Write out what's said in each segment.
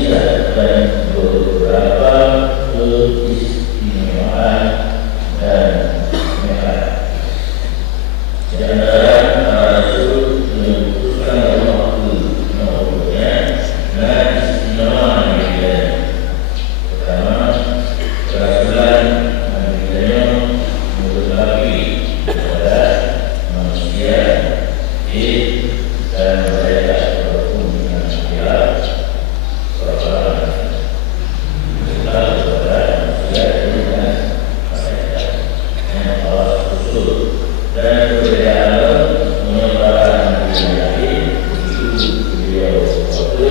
mukjizat dan beberapa keistimewaan dan nikmat. Di antara para rasul yang diutuskan Allah menurutnya dan istimewa Nabi. Pertama, kerasulan Nabi berbagi kepada manusia dan mereka berhukum dengan akhirat kepada manusia dengan mereka yang Allah usul dan berbeda alam menyebarkan Nabi begitu beliau waktu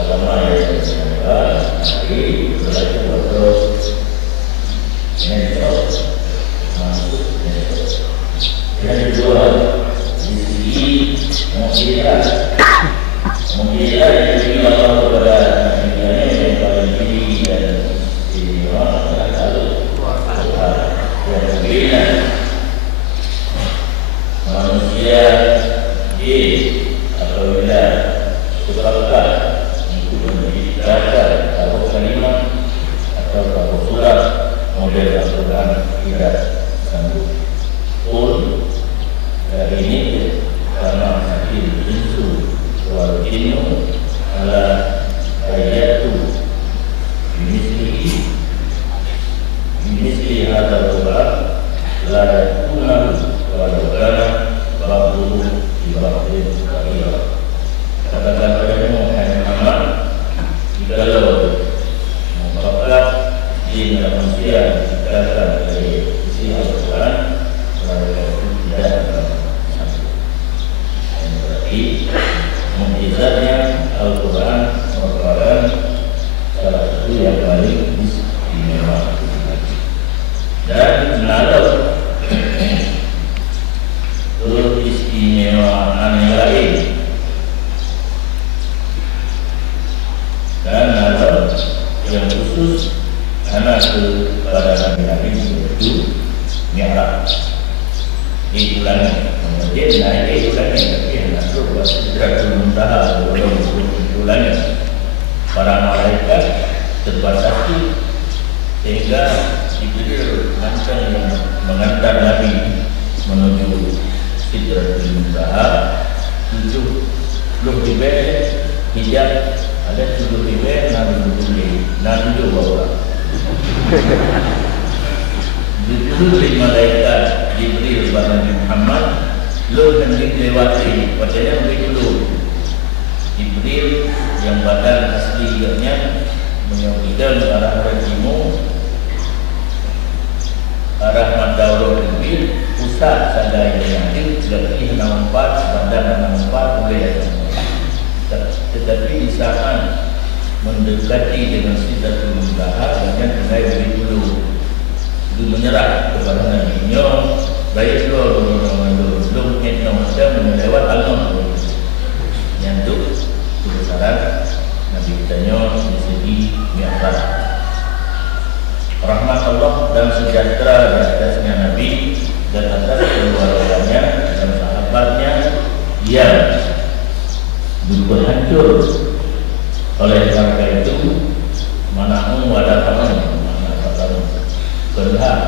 agama yang menyembah Nabi berlaku terus mensos masuk mensos. Yang kedua, di sisi mukjizat yang diberi Allah kepada Nabi yang paling tinggi dan istimewa adalah yang berbeda manusia apabila sepakat untuk menciptakan taruh kalimat atau taruh surat model Al-Quran tidak sanggup pun dari ini karena hakim insu wal jinnu ala ayatu bimisli hadal Quran la yakunahu walau kana ba'duhu di ba'din kathira. Katakan pada Muhammad, jikalau membaca jin dan manusia dikatakan dari isi Al-Quran, mereka tidak akan sanggup. Yang berarti mukjizatnya Al-Quran merupakan salah satu yang paling istimewa. Dan menaruh keistimewaan yang lain dan nalar yang khusus karena kepada Nabi itu Mi'raj di bulan kemudian naik di bulan yang masuk Sidratul Muntaha bulannya para malaikat terbatasi sehingga Jibril langsung yang mengantar Nabi menuju Sidratul Muntaha 7 ribu hijab ada 7 ribu Nabi bawa 7 malaikat Jibril kepada Nabi Muhammad lu hendak lewati padanya begitu Jibril yang badan aslinya menyogikan ke arah timur arah Madaurul Nabi pusat sadar yang lebih 64 badan 64 boleh tetapi di saat mendekati dengan Sidratul Muntaha dengan mulai dari dulu itu menyerah kepada Nabi Nyo baik dulu belum etno macam melewat alam yang itu kebesaran Nabi kita Nyo di segi Mi'raj. Rahmat Allah dan sejahtera di atasnya Nabi dan atas keluarganya dan sahabatnya yang berhancur oleh karena itu manahum wadataman berhak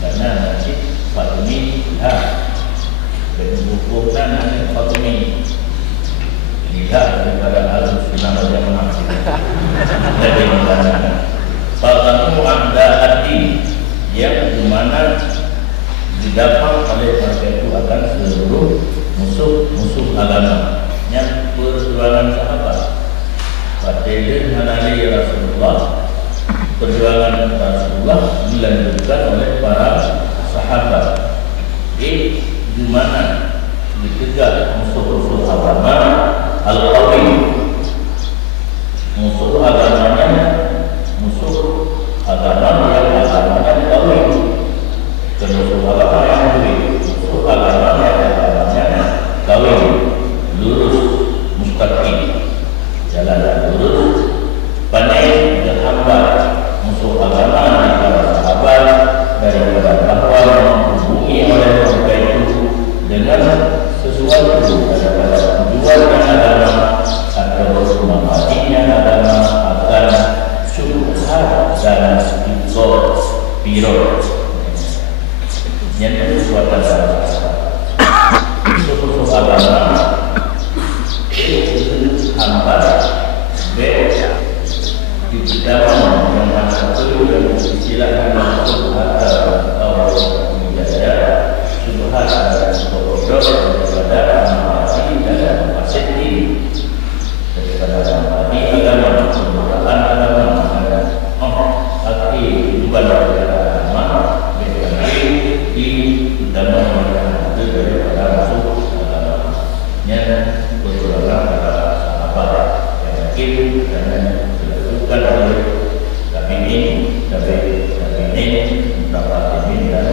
karena nasib Fatumi lihat dan bukukan Fatumi lihat daripada al-sunnah wal jamaah dari mana Fatumi anda hati yang dimana didapat oleh mereka itu akan seluruh musuh agama yang perjuangan sahabat. Fatihah Hanali Rasulullah, perjuangan Rasulullah dilanjutkan oleh para sahabat. Di mana dikejar musuh agama al-qawi, musuh agamanya yang agamanya qawi, dan musuh agama yang qawi, musuh agama yang agamanya qawi, lurus mustaqim, jalan lurus, pandai dan hambat musuh agama dan para sahabat daripada bahwa menghubungi oleh mereka itu dengan sesuatu daripada tujuan agama atau memahaminya Dalam yang mana perlu dan istilahkan untuk atau menjaga subhat dan bodoh daripada amal dan pasir ini daripada amal agama kemudahan agama arti ibadah agama berarti di dalam itu daripada masuk nya berdoa apa yang mungkin dan dilakukan oleh kami ini berapa ini dan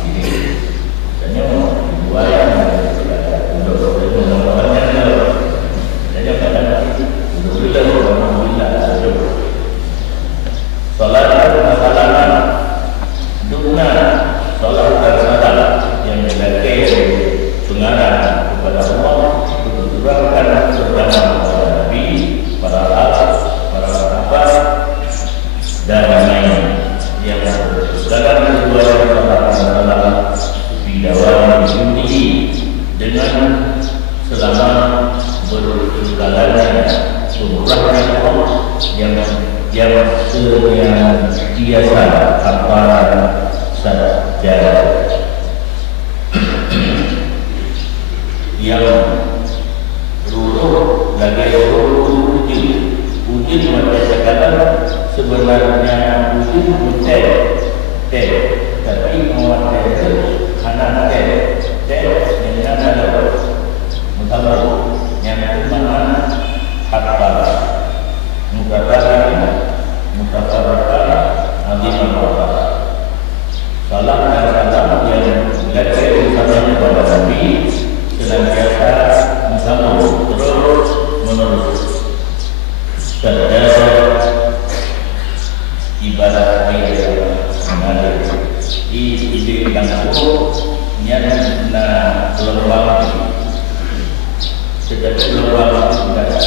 ini dan yang kedua yang untuk menambahkannya dan yang pada untuk salat masalah dunia salat masalah yang dilakukan pengarah kepada Allah diturunkan terutama kepada Nabi, para sahabat dan lain yang dalam kedua masalah bidawam ini dengan selama berjalannya pemurahnya Allah yang senantiasa apa saja yang luluh lagi uji macam sekarang sebenarnya uji bukan tapi awak itu anak yang ada mutabar yang itu mana harta mutabarkan azimah harta salah dan salah yang dilakukan usamanya pada Nabi senantiasa bersama terus menerus terjadi ibadah yang mengalir ide yang nyata na lembang sejak lembang sudah ada